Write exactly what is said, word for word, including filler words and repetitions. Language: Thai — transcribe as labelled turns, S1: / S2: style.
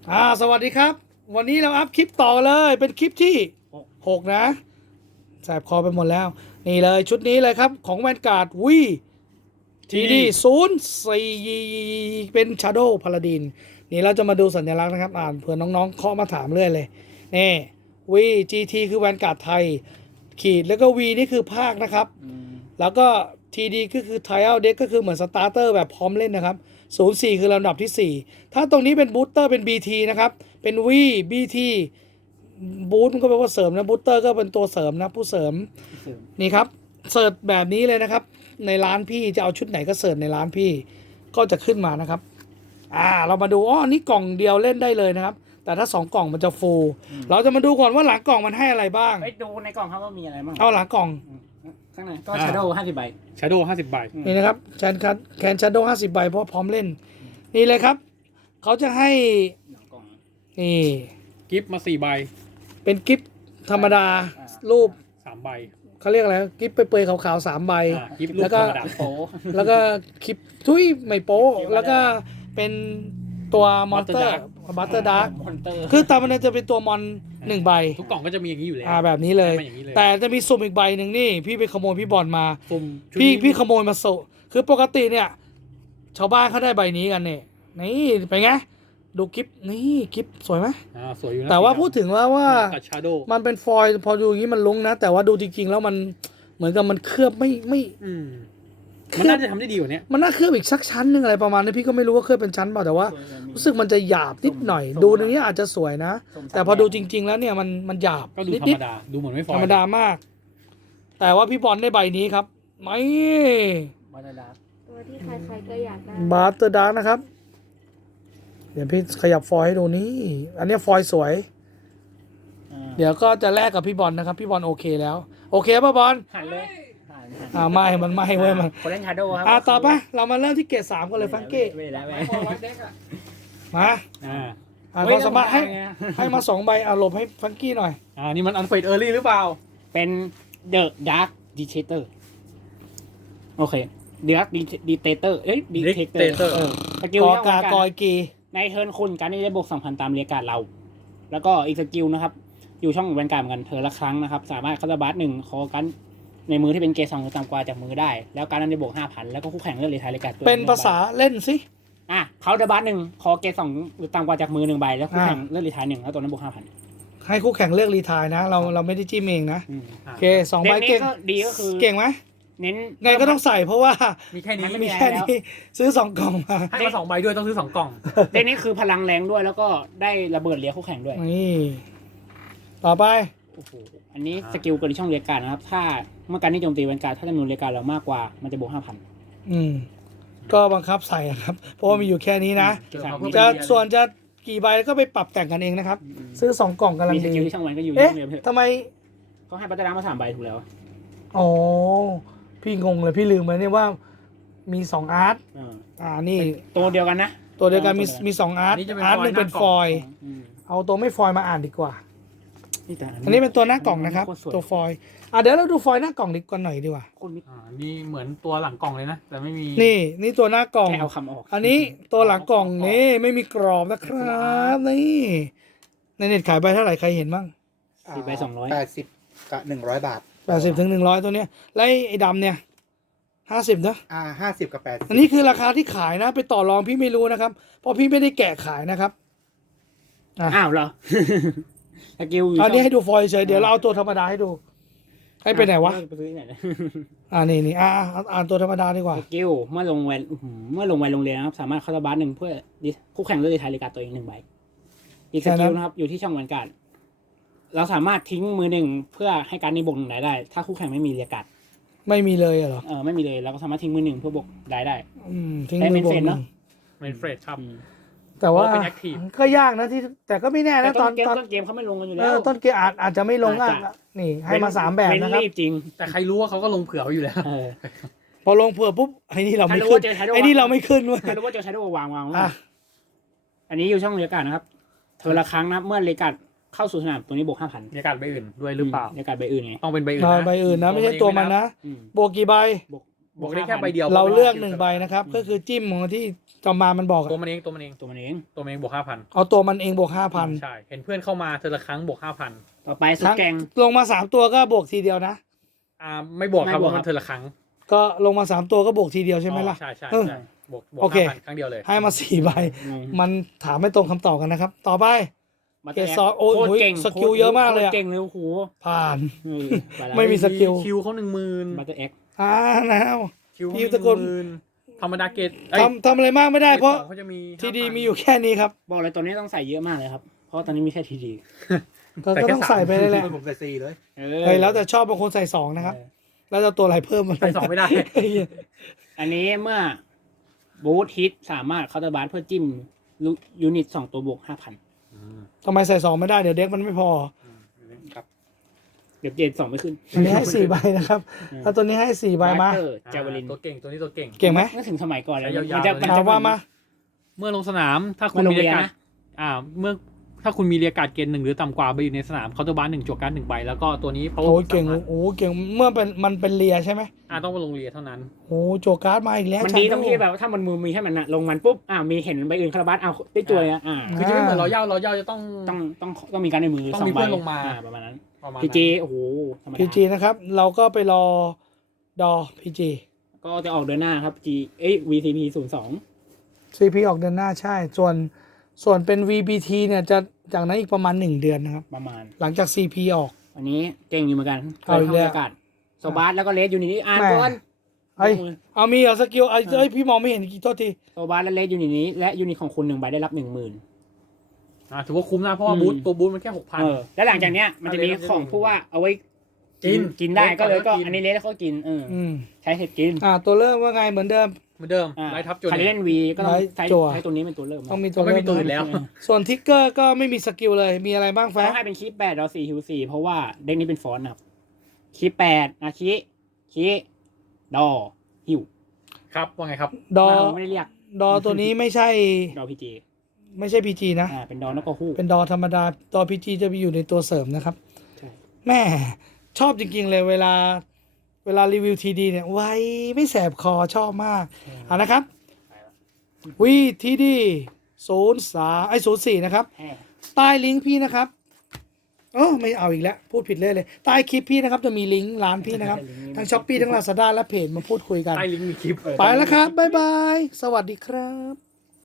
S1: อ่าสวัสดีครับวันนี้เราอัพคลิปต่อเลยเป็นคลิปที่หกนะแสบคอไปหมดแล้วนี่เลยชุดนี้เลยครับของแวนการ์ดวีทีดีศูนย์สี่เป็นชาโดว์พาลาดินนี่เราจะมาดูสัญลักษณ์นะครับอ่านเผื่อน้องๆเคาะมาถามเรื่อยเลยนี่วีจีทีคือแวนการ์ดไทยขีดแล้วก็วีนี่คือภาคนะครับแล้วก็ทีดีก็คือ Trial Deck ก็คือเหมือนสตาร์เตอร์แบบพร้อมเล่นนะครับศูนย์สี่คือลำดับที่สี่ถ้าตรงนี้เป็นบูสเตอร์เป็น บี ที นะครับเป็น V บี ที บูสต์มันก็แปลว่าเสริมนะบูสเตอร์ก็เป็นตัวเสริมนะผู้เสริมนี่ครับเสิร์ชแบบนี้เลยนะครับในร้านพี่จะเอาชุดไหนก็เสิร์ชในร้านพี่ก็จะขึ้นมานะครับอ่าเรามาดูอ๋อนี่กล่องเดียวเล่นได้เลยนะครับแต่ถ้าสองกล่องมันจะฟูลเราจะมาดูก่อนว่าหลังกล่องมันให้อะไรบ้าง
S2: ไปดูในกล่องครับว่ามีอะไรบ้าง
S1: เอาหลังกล่อง
S2: ข้างในก็ชาโดว์ห้าสิบใบ
S3: ชาโดว์ห้าสิบใบ
S1: นี่นะครับแคนคัทแคนชาโดว์ห้าสิบใบเพราะพร้อมเล่นนี่เลยครับเขาจะให้นี่
S3: กิฟต์มาสี่ใบ
S1: เป็นกิฟต์ธรรมดารูป
S3: สามใบ
S1: เขาเรียกอะไรกิฟต์เปื่อยๆขาวๆสามใบ
S3: กิฟต์รูปธรรมดา
S2: โป๊
S1: แล้วก็คลิปทุยไม่โป๊แล้วก็เป็นตัวมอนเตอร์บัตเตอร์ดาร์กคือตามมันจะเป็นตัวมอนหนึ่งใบ
S3: ทุกกล่องก็จะมีอย่างนี้อยู่แล้ว
S1: อ่าแบบนี้เลย แต่จะมีสุ่มอีกใบหนึ่งนี่พี่ไปขโมยพี่บอลมาพี่พี่ขโมยมาโซคือปกติเนี่ยชาวบ้านเขาได้ใบนี้กันเนี่ยนี่เป็นไงดูคลิปนี่คลิปสวยไหม
S3: อ่าสวยอยู่นะ
S1: แต่ว่าพูดถึงแล้วว่ามันเป็นฟอยล์พอดูอย่างนี้มันลุ้งนะแต่ว่าดูจริงๆแล้วมันเหมือนกับมันเคลือบไม่ไม่
S3: มันน่าจะทำได้ดีกว่านี้
S1: มันน่าเคลือบอีกสักชั้นหนึ่งอะไรประมาณนี้พี่ก็ไม่รู้ว่าเคลือบเป็นชั้นเปล่าแต่ว่ารู้สึกมันจะหยาบนิดหน่อยดูในนี้อาจจะสวยนะแต่พอดูจริงๆแล้วเนี่ยมันมันหยาบ
S3: ก็ดูธรรมดาดูเหมือนไม่ฟอยล์
S1: ธรรมดามากแต่ว่าพี่บอลได้ใบนี้ครับไม่
S2: บัตเตอร์ดาร์ก
S4: ตัวที่ใครๆก็อยากได้
S1: บัตเตอร์ดาร์กนะครับเดี๋ยวพี่ขยับฟอยล์ให้ดูนี่อันนี้ฟอยล์สวยเดี๋ยวก็จะแลกกับพี่บอลนะครับพี่บอลโอเคแล้วโอเคป่ะบอล
S2: หันเลย
S1: อ่าไม่มันไม่เว้ยมัน
S2: คนเล่นชาโดว์ครับ
S1: อ่าต่อไปเรามาเริ่มที่เกรดสามกันเลยฟังกี้มา
S3: อ่า
S1: อ่าเราสามารถให้ให้มาสองใบอ่าหลบให้ฟังกี้หน่อย
S3: อ่านี่มันอันเฟดเออร์ลี่หรือเปล่า
S2: เป็นเดอะดาร์กดีเทเตอร์โอเคเดอะดาร์กดีเทเตอร์เอ้ยดีเทเตอร์เออสกิล
S1: กากอยกี
S2: ในเทิร์นคุณการนี้ได้บวกสองพันตามเรียกการเราแล้วก็อีกสกิลนะครับอยู่ช่องแวนการ์ดเหมือนกันเธอละครั้งนะครับสามารถเข้าบัสหนึ่งคอกันในมือที่เป็นเกรดสองหรือต่ำกว่าจากมือได้แล้วการนั้นได้บวกห้าพันแล้วก็คู่แข่งเลือกรีไทายรายการตัว
S1: เป็นภาษาเล่นสิ
S2: อ่ะเขาจะบัสหนึ่งคอเกรดสองหรือต่ำกว่าจากมือหนึ่งใบแล้วคู่แข่งเลือกรีไทายหนึ่งแล้วตัวนั้นบวกห้าพัน
S1: ให้คู่แข่งเลือกรีไทายนะเราเราไม่ได้จิ้มเองนะโอเคสองใบเก่ง
S2: ดีก็คือ
S1: เก่งไหม
S2: เน้น
S1: ไงก็ต้องใส่เพราะว่า
S3: มีแค่นี้
S1: มีแค่นี้ซื้อสองกล่องมา
S3: ให้มาสองใบด้วยต้องซื้อสองกล่อง
S2: เด็กนี้คือพลังแรงด้วยแล้วก็ได้ระเบิดเลี้ยคู่แข่งด้วย
S1: นี่ต่อไป
S2: โอ้โหอันนี้สกิลเกิดที่ช่องเรียกการนะครับถ้าเมื่อการที่โจมตีแวนการ์ดถ้าจำนวนเรียกการเรามากกว่ามันจะบวกห้าพัน
S1: อืมก็บังคับใส่ครับเพราะว่ามีอยู่แค่นี้นะจะส่วนจะกี่ใบก็ไปปรับแต่งกันเองนะครับซื้อสองกล่องกำลังดี
S2: มีสกิลที่ช่องแวนก็อยู่
S1: เอ๊ะทำไม
S2: เขาให้ปัตตารามาสามใบถูกแล้ว
S1: อ๋อพี่งงเลยพี่ลืมไปเนี่ยว่ามีสองอาร์ตอ่านี่
S2: ตัวเดียวกันนะ
S1: ตัวเดียวกันมีมีสองอาร์ตอาร์ตหนึ่งเป็นฟอยล์เอาตัวไม่ฟอยล์มาอ่านดีกว่าอันนี้เป็นตัวหน้ากล่องนะครับตัวฟอยล์อ่ะเดี๋ยวเราดูฟอยล์หน้ากล่องดีกว่าหน่อยดีกว่า
S3: อ่านี่เหมือนตัวหลังกล่องเลยนะแต่ไม่มี
S1: นี่นี่ตัวหน้ากล่อง
S2: เอาคำออก
S1: อันนี้ตัวหลังกล่องนี่ไม่มีกรอบนะครับนี่ในเน็ตขายไปเท่าไหร่ใครเห็นบ้าง
S2: สี่ใบสองร้อย
S5: แปดสิบกับหนึ่งร้อยบาท
S1: แปดสิบถึงหนึ่งร้อยตัวเนี้ยแล้วไอ้ดำเนี่ยห้าสิบนะ
S5: อ่าห้าสิบกับแปด
S1: อันนี้คือราคาที่ขายนะไปต่อรองพี่ไม่รู้นะครับเพราะพี่ไม่ได้แกะขายนะครับ
S2: อ้าวเหรอสกิล
S1: อันนี้ให้ดูฟอยล์เฉยเดี๋ยวเราเอาตัวธรรมดาให้ดูให้ไปไหนวะอ่านี่นี่อ่าอ่านตัวธรรมดาดีกว่า
S2: สกิลเมื่อลงแวนเมื่อลงแวนลงเรียนนะครับสามารถเข้าบัสหนึ่งเพื่อคู่แข่งเลือกรีไทายรายการตัวเองหนึ่งใบอีกสกิลนะครับอยู่ที่ช่องแวนการ์ดเราสามารถทิ้งมือหนึ่งเพื่อให้การนี้บวกหนึ่งได้ได้ถ้าคู่แข่งไม่มีเรียกการ์ด
S1: ไม่มีเลยเหรอ
S2: เออไม่มีเลยเราก็สามารถทิ้งมือหนึ่งเพื่อบวกได้ได้
S1: อืมทิ้งมือบวกเนาะ
S3: เป็นเฟรชครับ
S1: แต่ว่าก็ยากนะที่แต่ก็ไม่แน่นะตอน
S2: ตอนเกมเขาไม่ลงกันอยู่แล้ว
S1: ต้นเกมอาจอาจจะไม่ลงอ่ะนี่ให้มาสามแบบนะครับ
S2: จริง
S3: แต่ใครรู้ว่าเขาก็ลงเผื่ออยู่แล้ว
S1: พอลงเผื่อปุ๊บไอ้นี่เราไม่ขึ้นไอ้นี่เราไม่ขึ้นเว้ย
S2: ใครรู้ว่าเจอใช้ด้วยวางวางอันนี้อยู่ช่องเรียกการ์ดนะครับเธอละครั้งนะเมื่อเรียกการ์ดเข้าสู่สนามตัวนี้บวกห้าพัน
S3: เรียกการ์ดใบอื่นด้วยหรือเปล่า
S2: เรียกการ์ดใบอื่นไง
S3: ต้องเป็นใบอื่น
S1: ใบอื่นนะไม่ใช่ตัวมันนะบวกกี่ใบบ
S3: บอกได้แค่ใบเดียว
S1: เราเลือกหนึ่งใบนะครับ ก็คือจิ้มของที่จอมมารมันบอกอะ
S3: ตัวมันเองตัวมันเอง
S2: ตัวมันเอง
S3: ตัวมันเองบวกห้าพัน
S1: เอาตัวมันเองบวกห้าพัน
S3: ใช่ เห็นเพื่อนเข้ามาเธอละครั้งบวกห้าพัน
S2: ต่อไปสุดแกง
S1: ลงมาสามตัวก็บวกทีเดียวนะ
S3: อ่าไม่บวกครับ
S2: ไม่
S3: บบ ว
S2: ว
S3: ก
S2: กครับ
S3: เธอละครั้ง
S1: ก็ลงมาสามตัวก็บวกทีเดียวใช่ไหมล่ะ
S3: อ๋อใช่ใช่
S1: เออ
S3: ใช่บวกบวก
S1: โอเค
S3: ห้าพันครั้งเดียวเลย
S1: ให้มาสี่ใบ มันถามไม่ตรงคำตอบกันนะครับ ต่อไป
S2: มา
S1: เกรดสองโอ้ย
S2: โคตรเก่ง
S1: สกิลเยอะมากเลยอะ
S2: โคตรเก่งเลยโอ้โห
S1: ผ่าน
S2: เออปแล้ว
S1: ไม่มีสกิล
S3: คิวเขาหนึ่งหมื่น
S2: บัตเตอร์เอ็ก
S1: อ่าแล้ว
S3: คิว
S1: พี่
S3: เขา
S1: ตะโกน
S3: หนึ่งหมื่นธรรมดาเกตเอ้ย
S1: ทำทำอะไรมากไม่ได้เพราะ
S3: กตสองเขาจะมี
S1: ทีดี
S3: ห้าพัน
S1: มีอยู่แค่นี้ครับ
S2: บอกเลยตัวนี้ต้องใส่เยอะมากเลยครับ เพราะตอนนี้มีแค่ทีดี
S1: ก็ก็ต้องใส่ไปเลยแหละ
S5: ผมใส่สี่เลย
S2: เอ
S1: เฮ้ยแล้วแต่ชอบบางคนใส่สองนะครับ แล้วจะตัวอะไรเพิ่มมา
S3: ใส่สองไม่ได้
S2: อันนี้เมื่อบูทฮิตสามารถเคาน์เตอร์บาร์เพื่อจิ้มยูนิตสองตัวบวกห้าพัน
S1: ทำไมใส่สองไม่ได้เดี๋ยวเด็กมันไม่พอ
S5: ครับ
S2: เดี๋ยวเจนสองไม่ขึ้น
S1: อันนี้ให้สี่ใบนะครับแล้วตัวนี้ให้สี่ใบมา
S2: เตอร์เจวลิน
S3: ตัวเก่งตัวนี้ตัวเก่ง
S1: เก่งไหม
S2: นึกถึงสมัยก่อนเลย
S3: ใช้ยาวๆ
S2: มันจะ
S3: เลย
S2: มัน
S1: ถา
S2: จะ
S1: มว่ามา
S3: เมื่อลงสนามถ้าคุ
S2: มา
S3: ณ
S2: โร
S3: มี
S2: ง
S3: เรี
S2: เรี
S3: ย
S2: ยน
S3: กการ
S2: นะ
S3: อ่าเมื่อถ้าคุณมีเรียกการเกณฑ์หนึ่งหรือต่ำกว่าไปอยู่ในสนามเคาน์เตอร์บาร์หนึ่งจวกการดหนึ่งใบแล้วก็ตัวนี้เพราะว่า
S1: โอ้ยเก่งโอ้ยเก่งเมื่อเป็นมันเป็นเลียใช่ไหม
S3: อ่าต้องมาลงเรียเท่านั้น
S1: โอ้โจการ์ดมาอีกแล้ว
S2: มัน
S1: ใช่
S2: ดีตรงที่แบบว่าถ้ามันมือมีให้มันนะลงมันปุ๊บอ้าวมีเห็นใบอื่นคาราบัสเอาได้จวยอ่ะอ่า
S3: คือจะไม่เหมือนรอย่ารอย่าจะต้อง
S2: ต้องต้องต้องมีการในมือ
S3: ต้อง
S2: สอง
S3: มี
S2: ใบ
S3: เพื่อนลงมา
S2: อ่ประมาณนั้น
S3: ประมาณ
S2: พี
S3: นั้น
S2: จีโอ้โหธรรมดา
S1: พีจีนะครับ เราก็ไปรอดอพีจี
S2: ก็จะออกเดือนหน้าครับจีเอ้ย วี ซี พี ศูนย์สอง
S1: ซีพีออกเดือนหน้าใช่ ส่วนส่วนเป็น วี บี ที เนี่ยจะจากนั้นอีกประมาณหนึ่งเดือนนะครับ
S2: ประมาณ
S1: หลังจาก ซี พี ออก
S2: อันนี้เก่งอยู่เหมือนกัน
S1: เอาอีกแล้ว
S2: อากาศโซบาสแล้วก็เลสยูนิตนี้อ่าน
S1: แหม่
S2: ก่อน
S1: เฮ้ย เอามีเหรอสกิลไอ้เอ้ยพี่มองไม่เห็นกี่โทษที
S2: โซบาสและเลสยูนิตนี้และยูนิตของคุณหนึ่งใบได้รับหนึ่งหมื่น
S3: อ่าถือว่าคุ้มนะเพราะว่า
S2: อืม
S3: บูทตัวบูทมันแค่หกพัน
S2: เออแล้วหลังจากเนี้ยมันจะมีของผู้ว่าเอาไว้
S3: กิน
S2: กินได้ก็เลยก็
S3: กิน
S2: อันนี้เลสแล้วก็กินเออ
S1: อืม
S2: ใช้เห็ดกิน
S1: อ่าตัวเริ่มว่าไงเหมือนเดิม
S3: เหมือนเดิม
S2: อ่า
S3: ไลท์ทับจุด
S2: ใครเล่นวีก็ต้อง
S1: ไลท์
S2: ใช้
S1: จั่ว
S2: ใช้ตัวนี้เป็นตัวเริ่ม
S1: ต้องมีตั
S3: ก็
S1: ว
S3: ไม่
S1: เริ่
S3: มีตัวอื่นแล้ว
S1: ส่วนทิกเกอร์ก็ไม่มีสกิลเลยมีอะไรบ้างแฟ
S2: เขา
S1: ร์
S2: ให้เป็นคีแปดดอสี่ฮิวสี่เพราะว่าเด็กนี้เป็นฟอนต์นะครับคีแปดอาคีคีดอฮิว
S3: ครับว่าไงครับ
S1: ดอ
S2: เราไม่ได้เรียก
S1: ดอตัวนี้ไม่ใช่
S2: ดอพีจี
S1: ไม่ใช่พีจีนะ
S2: อ่าเป็นดอนกฮูก
S1: เป็นดอธรรมดาดอพีจีจะไปอยู่ในตัวเสริมนะครับ
S2: ใช่
S1: แม่ชอบจริงๆเลยเวลา เวลารีวิวทีดีเนี่ยไวไม่แสบคอชอบมากอ่านะครับวีทีดีศูนย์สามไอศูนย์สี่นะครับ
S2: แฮ่
S1: ใต้ลิงก์พี่นะครับโอ้ไม่เอาอีกแล้ว พูดผิดเลยเลย ใต้คลิปพี่นะครับจะมีลิงก์ร้านพี่นะครับ ทั้งช้อปปี้ทั้งลาซาด้าและเพจมาพูดคุยกัน
S3: ใต้ลิงก์มีคลิป
S1: ไปแล้วครับ บ๊ายบาย สวัสดีครับ